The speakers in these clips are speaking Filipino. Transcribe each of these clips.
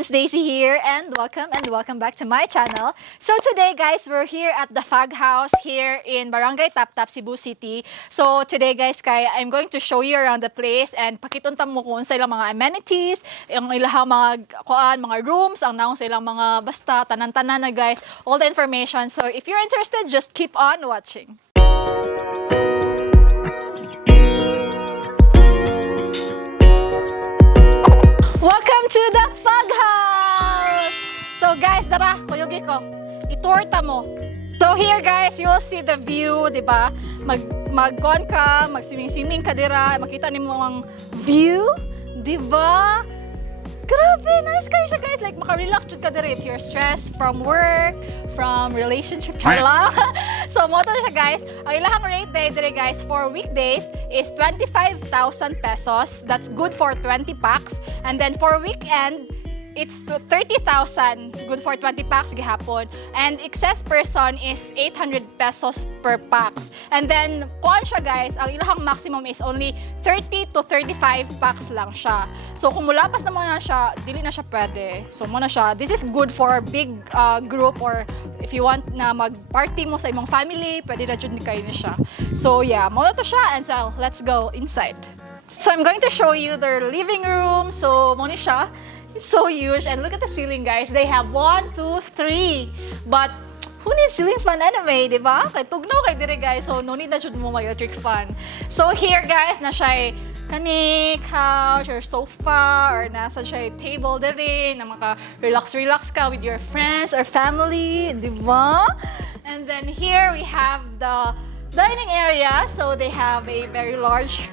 friends, Daisy here, and welcome back to my channel. So today guys, we're here at the Fag House here in Barangay Taptap, Cebu City. So today guys, I'm going to show you around the place and pakitunta mo kung sa ilang mga amenities, yung ilang mga rooms, ang naong sa ilang mga basta, tanan-tanan na guys, all the information. So if you're interested, just keep on watching. Welcome to the Fag House! So guys, tara, kuyugi ko. Itorta mo. So here guys, you will see the view, di ba? Mag-con ka, mag-swimming ka dira, makita ni mo ang view, di ba? Grabe, nice kayo siya guys. Like, maka-relax ka dira if you're stressed from work, from relationship, chala. So, mo to siya guys. Ang ilahang rate dire guys for weekdays is 25,000 pesos. That's good for 20 packs. And then for weekend, it's 30,000. Good for 20 packs gihapon. And excess person is 800 pesos per packs. And then, kuan siya guys, ang ilahang maximum is only 30 to 35 packs lang siya. So, kung mulapas naman na siya, dili na siya pwede. So, muna siya. This is good for a big group or if you want na mag-party mo sa imong family, pwede na dyan kayo na siya. So, yeah, muna to siya. And so, let's go inside. So, I'm going to show you their living room. So, muna siya. It's so huge, and look at the ceiling, guys. They have 1, 2, 3. But who needs ceiling fan anyway, di ba? Kay tugnaw kay dire guys, so no need na jud mo mag-electric fan. So here, guys, na siya kani couch or sofa or nasa siya table dire na maka-relax ka with your friends or family, di ba? And then here we have the dining area. So they have a very large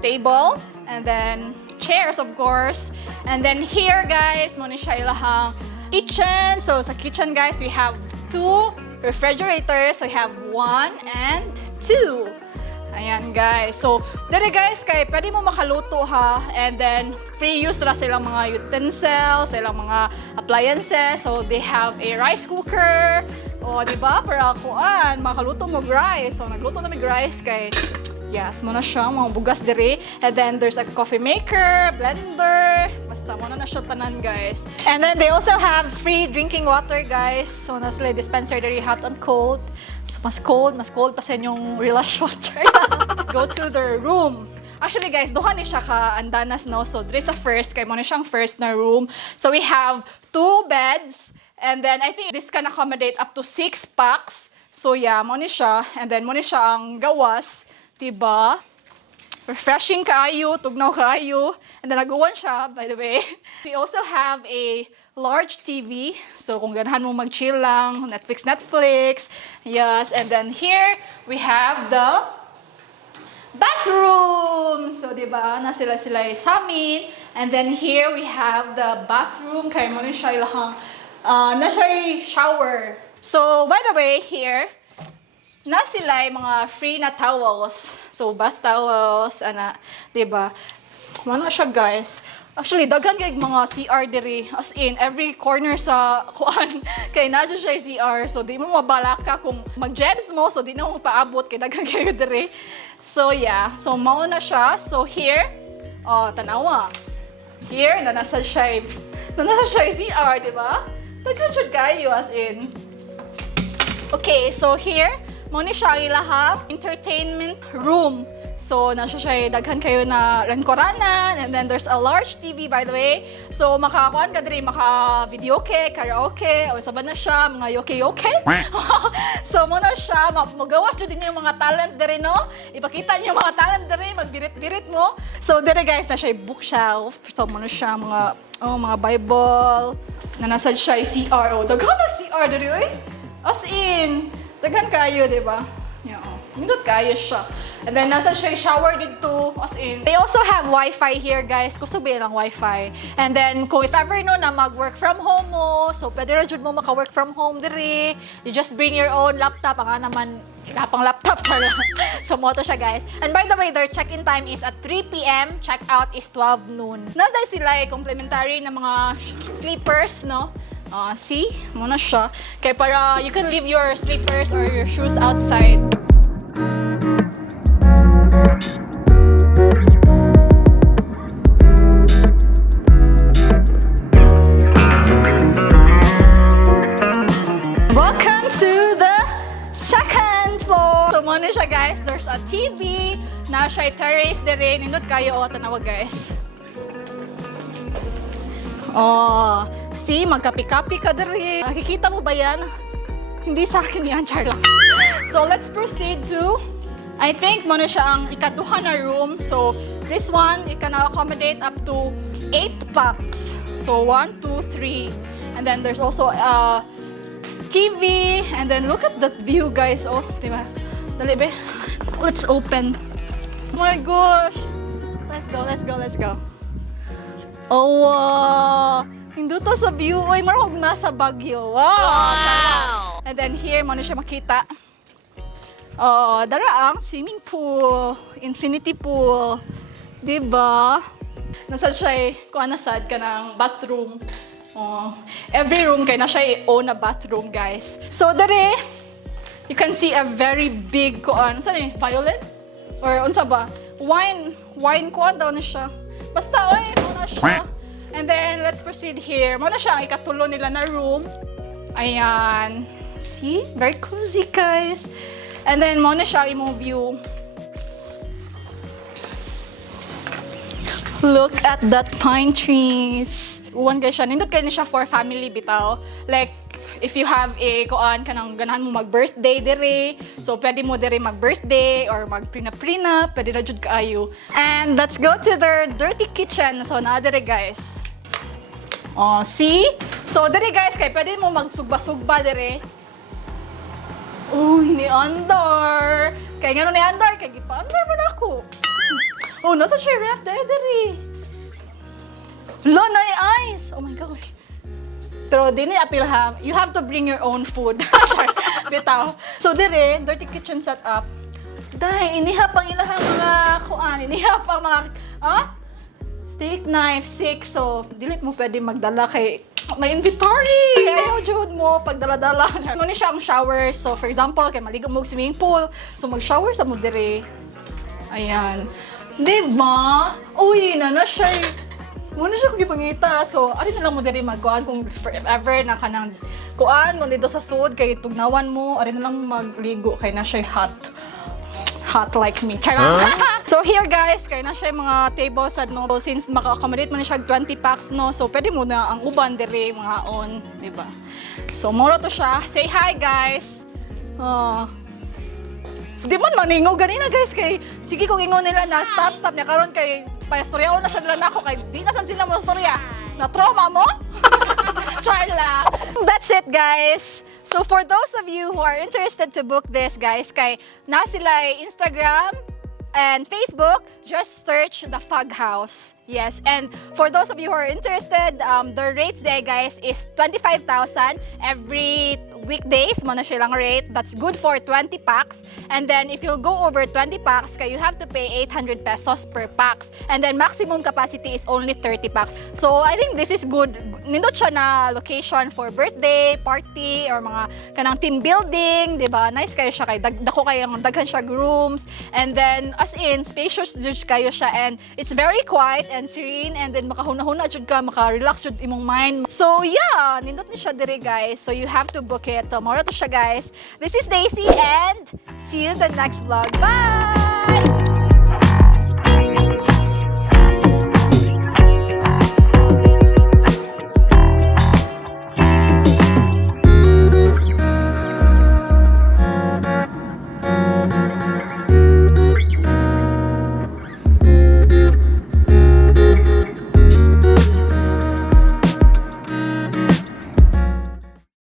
table and then chairs, of course. And then here, guys, muna siya ilahang kitchen. So sa kitchen, guys, we have 2 refrigerators. So we have 1 and 2. Ayan, guys. So dere guys, kay pwede mo makaluto ha. And then free use ra silang mga utensils, silang mga appliances. So they have a rice cooker. O, di ba? Para kuan, makaluto mo rice. So nagluto na may rice kay yes, muna siya, mga bugas diri. And then there's a coffee maker, blender. Basta muna na siya tanan, guys. And then they also have free drinking water, guys. So na sila dispenser diri, hot and cold. So mas cold pa sa inyong relax water. Let's go to their room. Actually, guys, duha ni siya ka andanas, no? So there's a first, kay muna siyang first na room. So we have 2 beds. And then I think this can accommodate up to 6 packs. So yeah, muna siya. And then muna siya ang gawas. Diba? Refreshing kaayo, tugnaw kaayo. And then nag-uwan siya, by the way. We also have a large TV. So kung ganahan mo mag-chill lang, Netflix. Yes, and then here we have the bathroom. So diba, na sila sa amin. And then here we have the bathroom. Kaya mo rin siya ilahang, na siya shower. So by the way, here, na sila mga free na towels. So, bath towels, diba? Ano siya, guys? Actually, daghan kay mga CR diri. As in, every corner sa kuan kay nadyo siya CR. So, di mo mabala ka kung mag-jebs mo. So, di na mo paabot kay daghan kayo diri. So, yeah. So, mauna siya. So, here, tanawa. Here, nasa siya CR, diba? Daghan siya kayo, as in. Okay, so here, muna siya ang ilahang entertainment room. So, nasa siya daghan kayo na langkoranan. And then, there's a large TV, by the way. So, makakuan ka diri, maka-videoke, karaoke, o saban na siya, mga yoke-yoke. So, muna siya, magawas nyo din yung mga talent diri, no? Ipakita nyo yung mga talent diri, magbirit-birit mo. So, diri guys, na siya bookshelf. So, muna siya, mga Bible, na nasa siya CR. O, daghan na CR diri, oy. As in, daghan kayo, di ba? Yeah, hindi kayo siya. And then, nasa siya shower dito, as in. They also have Wifi here, guys. Gusto ba lang Wifi? And then, kung if ever no na mag-work from home mo, so pwede rin mo maka-work from home diri. You just bring your own laptop. Ang naman, lapang laptop ka lang. So, moto siya, guys. And by the way, their check-in time is at 3 p.m. Check-out is 12 noon. Nanday sila complimentary na mga sleepers, no? See? Muna siya. Kaya para you can leave your slippers or your shoes outside. na siya terrace dire. Nindot kayo tanawa guys. Oh, see, magkapi-kapi ka dire. Nakikita mo ba yan? Hindi sa akin yan, char lang. So let's proceed to, I think mo na siya ang ikaduha na room. So this one, it can accommodate up to 8 packs. So 1, 2, 3. And then there's also a TV. And then look at that view, guys. Oh, diba? Dali be. Let's open. Oh my gosh. Let's go, let's go, let's go. Oh, wow. Hindi to sa view. Uy, marahog na sa Baguio. Wow! And then here, mo na siya makita. Oh, dara ang swimming pool. Infinity pool. Diba? Nasad siya kung nasad ka ng bathroom. Oh, every room kay na siya own na bathroom, guys. So, dere, you can see a very big kuan. Saan eh? Violet? Or unsa ba? Wine kuan daw na siya. Basta, oy, muna siya. And then, let's proceed here. Muna siya ang ikatulo nila na room. Ayan. See? Very cozy, guys. And then, muna siya ang imong view. Look at that pine trees. Uwan guys siya. Nindot kayo na siya for family bitaw. Like, if you have a kuan kanang ganahan mo mag-birthday dire, so pwede mo dire mag-birthday or mag-prenup, pwede na jud kaayo. And let's go to their dirty kitchen. So na dire guys. Oh, see? So dire guys, kay pwede mo magsugba-sugba dire. Uy, ni Andar. Kay ngano ni Andar, kay gipa-andar man ako. Oh, nasa siya ref dire. Lo na ni ice. Oh my gosh. Pero di ni apil ha, you have to bring your own food. Bitaw. So dire, dirty kitchen setup. Dahil inihap ang ilahang mga kuan, inihap ang mga steak knife, sick. So dili mo pwede magdala kay may inventory. Ayaw jud mo pagdala-dala. Muna siya ang shower. So for example, kay maligo mo og swimming pool, so mag-shower sa mo dire. Ayan. Diba? Uy, na siya. Muna siya kung ipangita. So, ari na lang mo diri magkuhan kung forever na ka ng kuan, kung dito sa sud, kay tugnawan mo, ari na lang magligo, kay na siya hot. Hot like me. Charot! So here guys, kay na siya mga tables at no, so, since maka-accommodate man siya 20 packs no, so pwede mo na ang uban diri mga on, di ba? So, moro to siya. Say hi guys! Di man maningaw ganina guys, kay sige kung ingon nila na stop niya karon kay paistorya na siya nila nako kay di na san sila mo istorya. Na trauma mo? Try lang. That's it guys. So for those of you who are interested to book this guys, kay na sila Instagram and Facebook, just search the Fog House. Yes, and for those of you who are interested, the rates there guys is 25,000 every weekdays. Mo na silang rate. That's good for 20 packs. And then if you'll go over 20 packs, you have to pay 800 pesos per packs. And then maximum capacity is only 30 packs. So I think this is good. Nindot siya na location for birthday, party, or mga kanang team building, di ba? Nice kayo siya kay dako kayong daghan siya rooms. And then as in spacious jud kayo siya, and it's very quiet and serene, and then makahuna-huna jud ka, maka-relax jud imong mind. So yeah, nindot ni siya dire guys. So you have to book it. Tomorrow to siya guys. This is Daisy and see you in the next vlog. Bye!